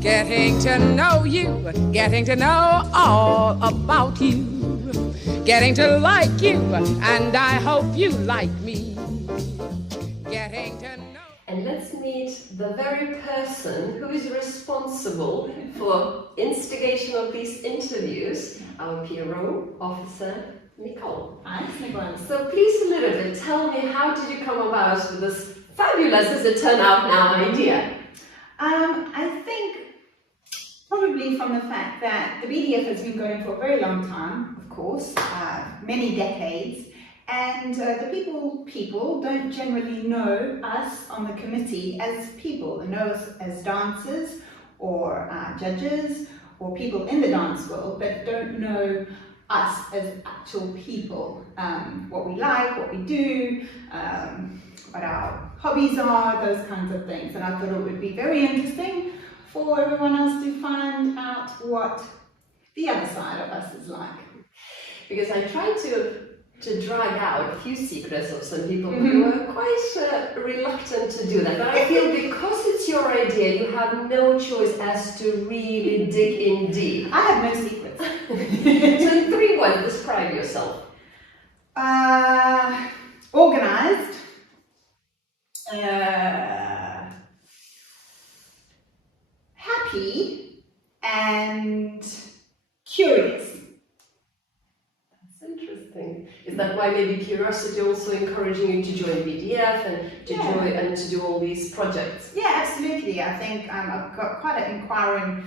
Getting to know you, getting to know all about you, getting to like you, and I hope you like me. Getting to know. And let's meet the very person who is responsible for instigation of these interviews, our PRO officer, Nicole. Hi, Nicole. So please a little bit, tell me, how did you come about with this fabulous, as it turned out now, idea? I think probably from the fact that the BDF has been going for a very long time, of course, many decades, and the people don't generally know us on the committee as people. They know us as dancers or judges or people in the dance world, but don't know us as actual people, what we like, what we do, what our hobbies are, those kinds of things. And I thought it would be very interesting for everyone else to find out what the other side of us is like. Because I tried to drag out a few secrets of some people who were quite reluctant to do that. But I feel because it's your idea, you have no choice as to really dig in deep. I have no secrets. So in 3 words, describe yourself. Organized. Happy and curious. That's interesting. Is that why maybe curiosity also encouraging you to join BDF and to join and to do all these projects? Yeah, absolutely. I think I've got quite an inquiring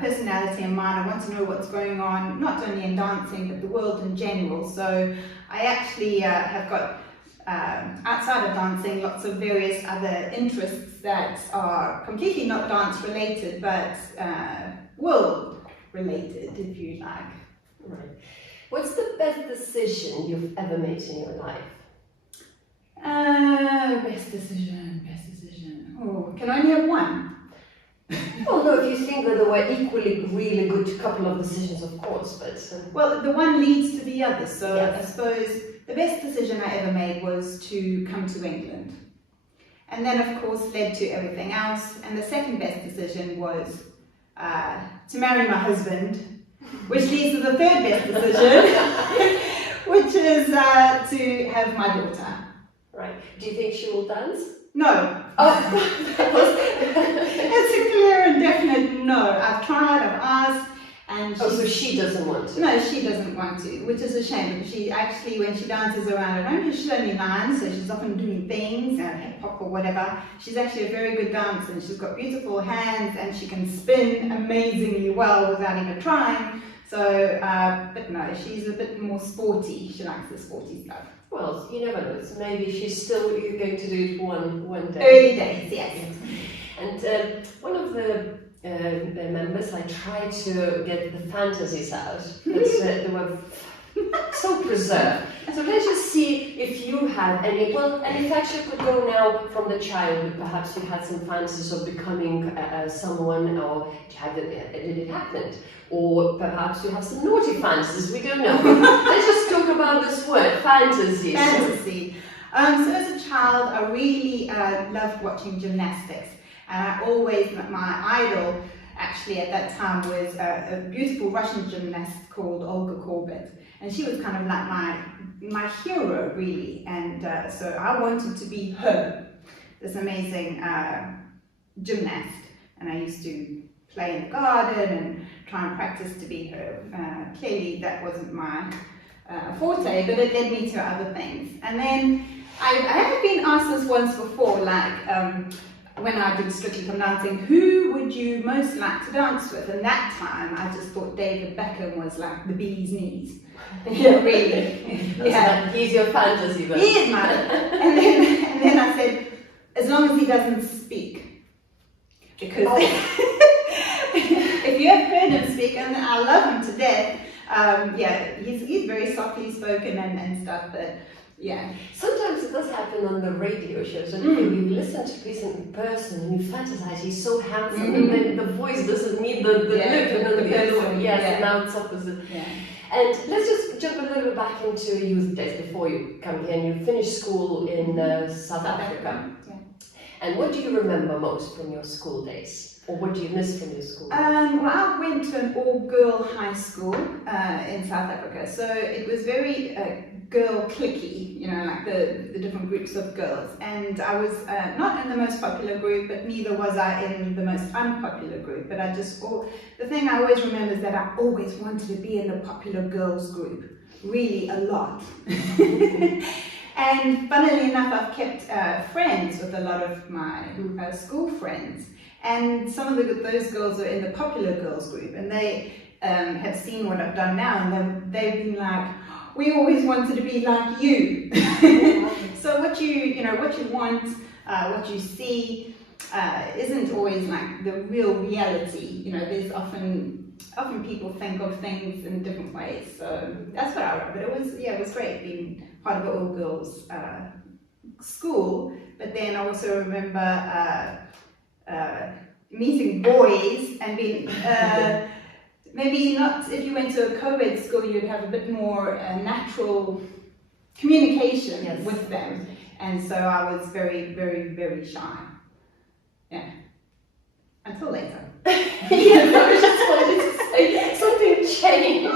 personality in mind. I want to know what's going on, not only in dancing, but the world in general. So I actually have got, outside of dancing, lots of various other interests that are completely not dance related, but world related, if you like. Right. What's the best decision you've ever made in your life? Best decision. Oh, can I only have one? Well, no, if you think that there were equally really good couple of decisions, of course, but... Well, the one leads to the other, so yes. I suppose the best decision I ever made was to come to England. And then, of course, led to everything else. And the second best decision was to marry my husband, which leads to the third best decision, which is to have my daughter. Right. Do you think she will dance? No. Oh, It's a clear and definite no. I've tried, I've asked, and so she doesn't want to? No, she doesn't want to, which is a shame, because she actually, when she dances around at home, she's only 9, so she's often doing things, hip hop or whatever. She's actually a very good dancer, and she's got beautiful hands, and she can spin amazingly well without even trying. So, but no, she's a bit more sporty. She likes the sporty stuff. Well, you never know. So maybe she's still going to do it one day. Early days, yes. And one of the members, I tried to get the fantasies out, but they were so preserved. So let's just see if you have any. Well, and in fact, you could go now from the childhood. Perhaps you had some fantasies of becoming someone, or did it happen? Or perhaps you have some naughty fantasies. We don't know. Let's just talk about this word, fantasy. Fantasy. So as a child, I really loved watching gymnastics. And I always, my idol actually at that time was a beautiful Russian gymnast called Olga Korbut. And she was kind of like my hero, really. And so I wanted to be her, this amazing gymnast. And I used to play in the garden and try and practice to be her. Clearly that wasn't my forte, but it led me to other things. And then I have been asked this once before, like, when I did Strictly Come Dancing, who would you most like to dance with? And that time I just thought David Beckham was like the bee's knees. Yeah, really. Yeah. He's your fantasy, but... He is mine. And then I said, as long as he doesn't speak. Because if you have heard him speak, and I love him to death, yeah, he's very softly spoken and stuff, but yeah. Sometimes it does happen on the radio shows, and you listen to this in person and you fantasize, he's so handsome, and then the voice doesn't meet the look, and then the other one, and now it's opposite. Yeah. And let's just jump a little bit back into your youth days before you come here, and you finished school in South Africa. Yeah. And what do you remember most from your school days? Or what do you miss from your school days? Well, I went to an all-girl high school in South Africa, so it was very girl cliquey, you know, like the different groups of girls. And I was not in the most popular group, but neither was I in the most unpopular group. But the thing I always remember is that I always wanted to be in the popular girls group, really a lot. And funnily enough, I've kept friends with a lot of my school friends. And some of those girls are in the popular girls group, and they have seen what I've done now, and they've been like, we always wanted to be like you. So what you want, what you see, isn't always like the real reality. You know, there's often people think of things in different ways. So that's what I remember. It was great being part of an all girls school. But then I also remember meeting boys and being maybe not, if you went to a co-ed school, you'd have a bit more natural communication with them. And so I was very, very, very shy. Yeah. Until later. Yes, I was just wanted to say something changed.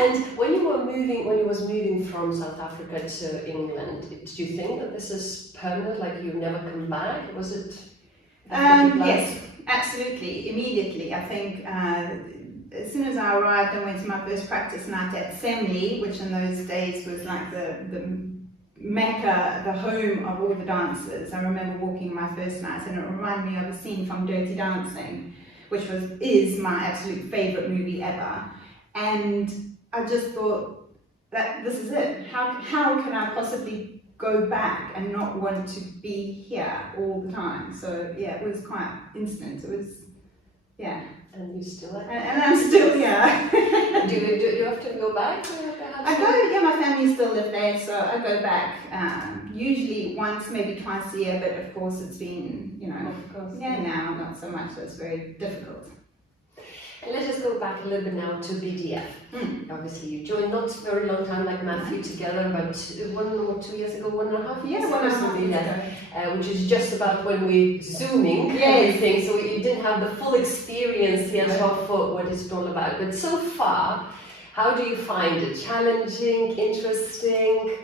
And when you was moving from South Africa to England, did you think that this is permanent, like you never come back? Was it? Yes, absolutely, immediately. I think as soon as I arrived, I went to my first practice night at Assembly, which in those days was like the mecca, the home of all the dancers. I remember walking my first night, and it reminded me of a scene from Dirty Dancing, which is my absolute favourite movie ever. And I just thought that this is it. How can I possibly go back and not want to be here all the time? So yeah, it was quite instant. It was, yeah. And you still are? And I'm still here. Do you often go back? I go, yeah, my family still live there, so I go back usually once, maybe twice a year, but of course it's been, you know, now not so much, so it's very difficult. And let's just go back a little bit now to BDF. Obviously you joined not very long time like Matthew together, but 1 or 2 years ago, 1.5 years ago, which is just about when we Zooming everything, so you didn't have the full experience yet of what it's all about. But so far, how do you find it? Challenging, interesting?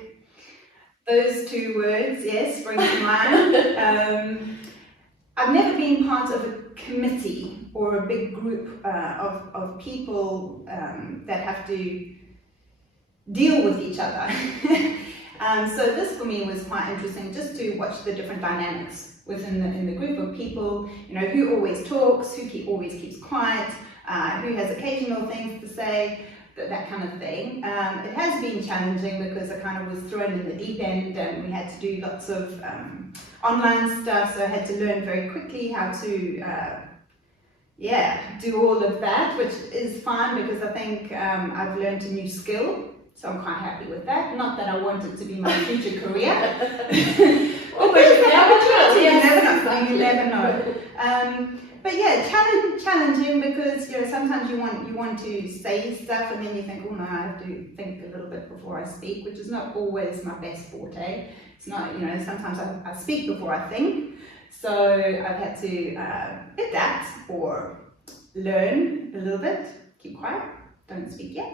Those two words, yes, spring to mind. I've never been part of a committee or a big group of people that have to deal with each other. So this for me was quite interesting, just to watch the different dynamics within the group of people, you know, who always talks, who always keeps quiet, who has occasional things to say, that kind of thing. It has been challenging because I kind of was thrown in the deep end, and we had to do lots of online stuff, so I had to learn very quickly how to do all of that, which is fine because I think I've learned a new skill, so I'm quite happy with that. Not that I want it to be my future career. You never know. But yeah, challenging because, you know, sometimes you want to say stuff and then you think, oh no, I have to think a little bit before I speak, which is not always my best forte. It's not, you know, sometimes I speak before I think. So I've had to adapt or learn a little bit, keep quiet, don't speak yet.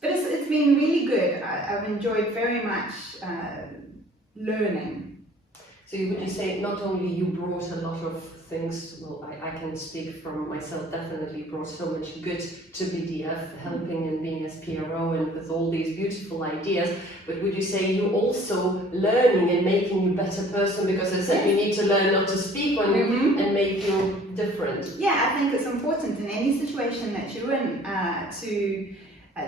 But it's been really good. I've enjoyed very much learning. So would you say not only you brought a lot of things, well, I can speak from myself, definitely brought so much good to BDF, helping and being as PRO and with all these beautiful ideas, but would you say you also learning and making you a better person, because I said you need to learn not to speak when and make you different? Yeah, I think it's important in any situation that you're in to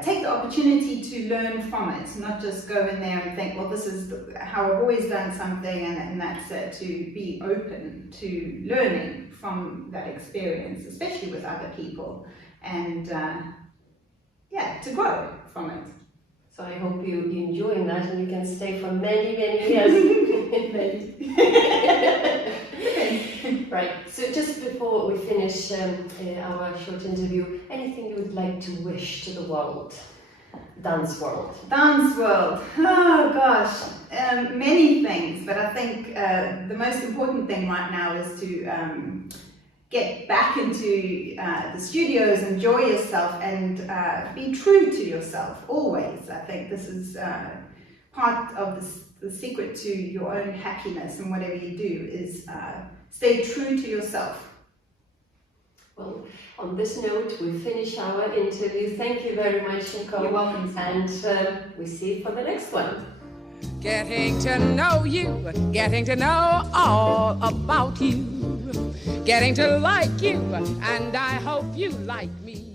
take the opportunity to learn from it, not just go in there and think, well, this is how I've always done something and that's it. To be open to learning from that experience, especially with other people, and to grow from it. So I hope you're enjoying that and you can stay for many, many years. Right, so just before we finish our short interview, anything you would like to wish to the world? dance world? Dance world. Oh gosh, many things, but I think the most important thing right now is to get back into the studios, enjoy yourself, and be true to yourself always. I think this is part of the secret to your own happiness, and whatever you do is stay true to yourself. Well, on this note, we finish our interview. Thank you very much, Nicole. You're welcome. And we see you for the next one. Getting to know you, getting to know all about you, getting to like you, and I hope you like me.